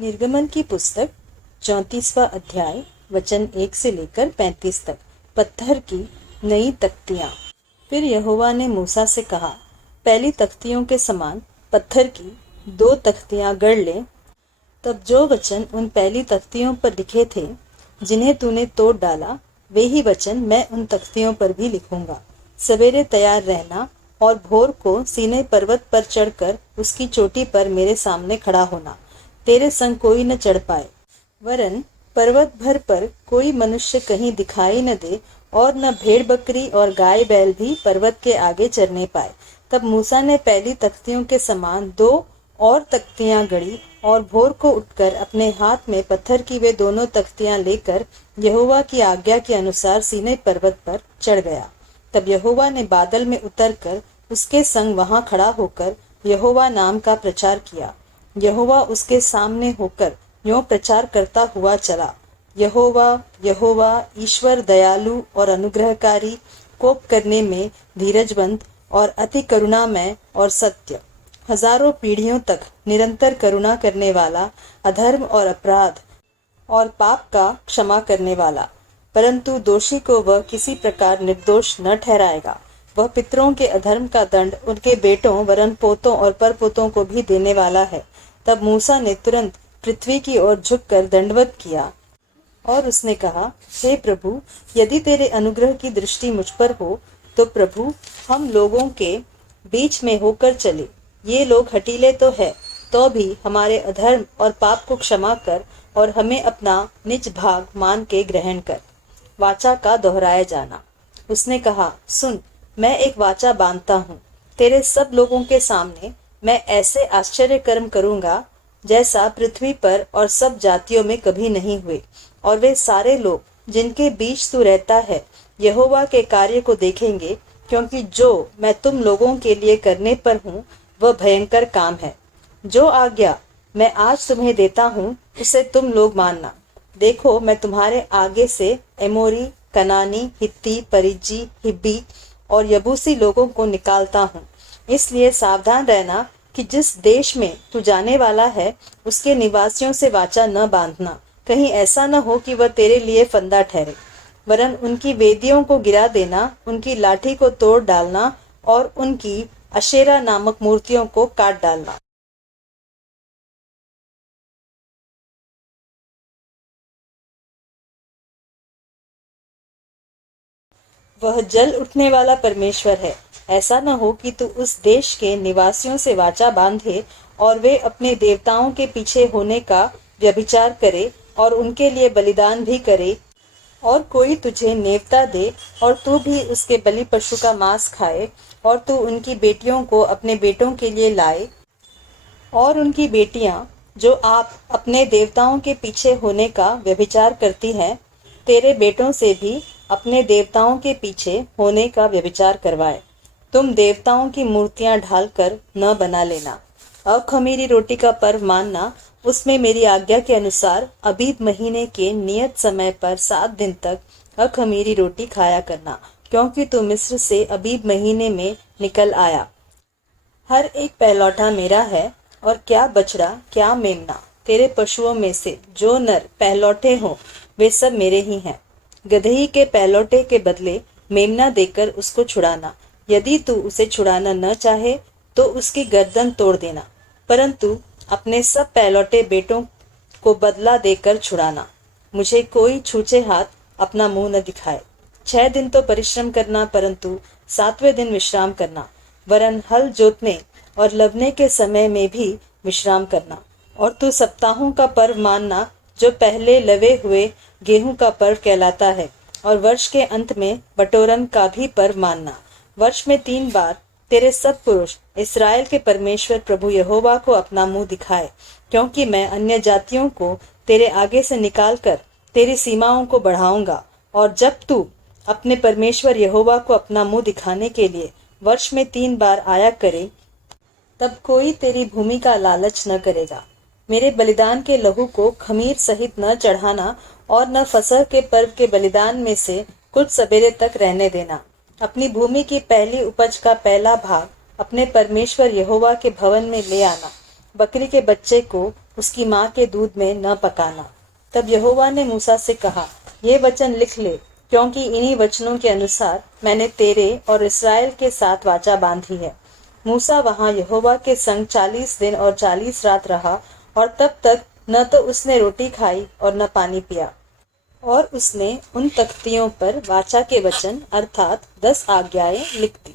निर्गमन की पुस्तक 34वां अध्याय वचन 1 से लेकर 35 तक। पत्थर की नई तख्तियां। फिर यहोवा ने मूसा से कहा, पहली तख्तियों के समान पत्थर की 2 तख्तियां गढ़ ले। तब जो वचन उन पहली तख्तियों पर लिखे थे, जिन्हें तूने तोड़ डाला, वे ही वचन मैं उन तख्तियों पर भी लिखूंगा। सवेरे तैयार रहना और भोर को सीनै पर्वत पर चढ़कर उसकी चोटी पर मेरे सामने खड़ा होना। तेरे संग कोई न चढ़ पाए, वरन पर्वत भर पर कोई मनुष्य कहीं दिखाई न दे, और न भेड़ बकरी और गाय बैल भी पर्वत के आगे चरने पाए। तब मूसा ने पहली तख्तियों के समान 2 और तख्तियां गढ़ी, और भोर को उठकर अपने हाथ में पत्थर की वे दोनों तख्तियां लेकर यहोवा की आज्ञा के अनुसार सीनै पर्वत पर चढ़ गया। तब यहोवा ने बादल में उतरकर उसके संग वहां खड़ा होकर यहोवा नाम का प्रचार किया। यहोवा उसके सामने होकर यों प्रचार करता हुआ चला, यहोवा यहोवा ईश्वर दयालु और अनुग्रहकारी, कोप करने में धीरजवंत और अति करुणामय और सत्य, हजारों पीढ़ियों तक निरंतर करुणा करने वाला, अधर्म और अपराध और पाप का क्षमा करने वाला, परंतु दोषी को वह किसी प्रकार निर्दोष न ठहराएगा। वह पितरों के अधर्म का दंड उनके बेटों वरन पोतों और परपोतों को भी देने वाला है। तब मूसा ने तुरंत पृथ्वी की ओर झुककर दंडवत किया और उसने कहा, हे प्रभु, यदि तेरे अनुग्रह की दृष्टि मुझ पर हो, तो प्रभु हम लोगों के बीच में होकर चले। ये लोग हठीले तो है, तो भी हमारे अधर्म और पाप को क्षमा कर और हमें अपना निज भाग मान के ग्रहण कर। वाचा का दोहराया जाना। उसने कहा, सुन, मैं एक वाचा बांधता हूँ। तेरे सब लोगों के सामने मैं ऐसे आश्चर्य कर्म करूंगा जैसा पृथ्वी पर और सब जातियों में कभी नहीं हुए, और वे सारे लोग जिनके बीच तू रहता है यहोवा के कार्य को देखेंगे, क्योंकि जो मैं तुम लोगों के लिए करने पर हूँ वह भयंकर काम है। जो आज्ञा मैं आज तुम्हें देता हूँ उसे तुम लोग मानना। देखो, मैं तुम्हारे आगे से एमोरी, कनानी, हित्ती, परिज्जी, हिब्बी और यबूसी लोगों को निकालता हूँ। इसलिए सावधान रहना कि जिस देश में तू जाने वाला है उसके निवासियों से वाचा न बांधना, कहीं ऐसा न हो कि वह तेरे लिए फंदा ठहरे। वरन उनकी वेदियों को गिरा देना, उनकी लाठी को तोड़ डालना और उनकी अशेरा नामक मूर्तियों को काट डालना। वह जल उठने वाला परमेश्वर है। ऐसा न हो कि तू उस देश के निवासियों से वाचा बांधे और वे अपने देवताओं के पीछे होने का व्यभिचार करे और उनके लिए बलिदान भी करे, और कोई तुझे नेवता दे और तू भी उसके बलि पशु का मांस खाए, और तू उनकी बेटियों को अपने बेटों के लिए लाए, और उनकी बेटियां जो आप अपने देवताओं के पीछे होने का व्यभिचार करती हैं, तेरे बेटों से भी अपने देवताओं के पीछे होने का व्यभिचार करवाए। तुम देवताओं की मूर्तियां ढालकर न बना लेना। अखमीरी रोटी का पर्व मानना, उसमें मेरी आज्ञा के अनुसार अबीब महीने के नियत समय पर 7 दिन तक अखमीरी रोटी खाया करना, क्योंकि तू मिस्र से अबीब महीने में निकल आया। हर एक पहलौठा मेरा है, और क्या बछड़ा क्या मेमना तेरे पशुओं में से जो नर पहलौठे हों वे सब मेरे ही हैं। गदही के पहलौठे के बदले मेमना देकर उसको छुड़ाना। यदि तू उसे छुड़ाना न चाहे तो उसकी गर्दन तोड़ देना, परंतु अपने सब पहलौठे बेटों को बदला देकर छुड़ाना। मुझे कोई छूछे हाथ अपना मुंह न दिखाए। 6 दिन तो परिश्रम करना, परंतु 7वें दिन विश्राम करना। वरन हल जोतने और लवने के समय में भी विश्राम करना। और तू सप्ताहों का पर्व मानना, जो पहले लवे हुए गेहूं का पर्व कहलाता है, और वर्ष के अंत में बटोरन का भी पर्व मानना। वर्ष में 3 बार तेरे सब पुरुष इस्राएल के परमेश्वर प्रभु यहोवा को अपना मुंह दिखाए, क्योंकि मैं अन्य जातियों को तेरे आगे से निकाल कर तेरी सीमाओं को बढ़ाऊंगा। और जब तू अपने परमेश्वर यहोवा को अपना मुंह दिखाने के लिए वर्ष में 3 बार आया करे, तब कोई तेरी भूमि का लालच न करेगा। मेरे बलिदान के लहू को खमीर सहित न चढ़ाना, और न फसह के पर्व के बलिदान में से कुछ सवेरे तक रहने देना। अपनी भूमि की पहली उपज का पहला भाग अपने परमेश्वर यहोवा के भवन में ले आना। बकरी के बच्चे को उसकी माँ के दूध में न पकाना। तब यहोवा ने मूसा से कहा, ये वचन लिख ले, क्योंकि इन्हीं वचनों के अनुसार मैंने तेरे और इस्राएल के साथ वाचा बांधी है। मूसा वहां यहोवा के संग 40 दिन और 40 रात रहा, और तब तक न तो उसने रोटी खाई और न पानी पिया। और उसने उन तख्तियों पर वाचा के वचन अर्थात 10 आज्ञाएं लिख दी।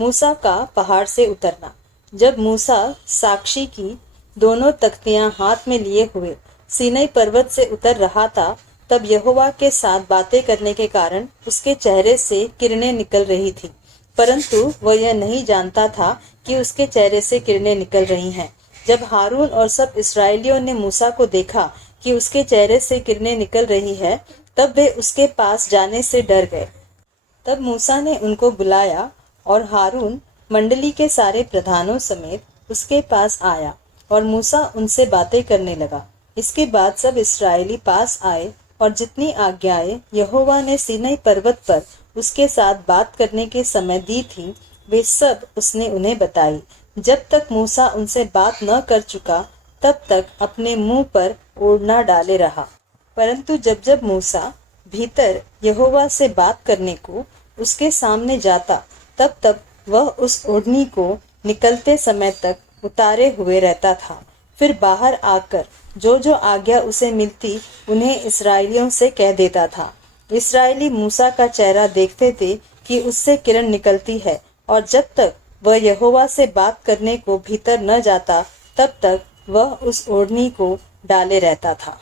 मूसा का पहाड़ से उतरना। जब मूसा साक्षी की दोनों तख्तियां हाथ में लिए हुए सीनै पर्वत से उतर रहा था, तब यहोवा के साथ बातें करने के कारण उसके चेहरे से किरणें निकल रही थी, परंतु वह यह नहीं जानता था कि उसके चेहरे से किरणें निकल रही हैं। जब हारून और सब इस्राएलियों ने मूसा को देखा कि उसके चेहरे से किरणें निकल रही है, तब वे उसके पास जाने से डर गए। तब मूसा ने उनको बुलाया और हारून मंडली के सारे प्रधानों समेत उसके पास आया, और मूसा उनसे बातें करने लगा। इसके बाद सब इस्राएली पास आए, और जितनी आज्ञाएं यहोवा ने सीनै पर्वत पर उसके साथ बात करने के समय दी थी, वे सब उसने उन्हें बताई। जब तक मूसा उनसे बात न कर चुका, तब तक अपने मुंह पर ओढ़ना डाले रहा। परंतु जब जब मूसा भीतर यहोवा से बात करने को उसके सामने जाता, तब तब वह उस ओढ़नी को निकलते समय तक उतारे हुए रहता था। फिर बाहर आकर जो जो आज्ञा उसे मिलती उन्हें इस्राएलियों से कह देता था। इस्राएली मूसा का चेहरा देखते थे कि उससे किरण निकलती है, और जब तक वह यहोवा से बात करने को भीतर न जाता, तब तक वह उस ओढ़नी को डाले रहता था।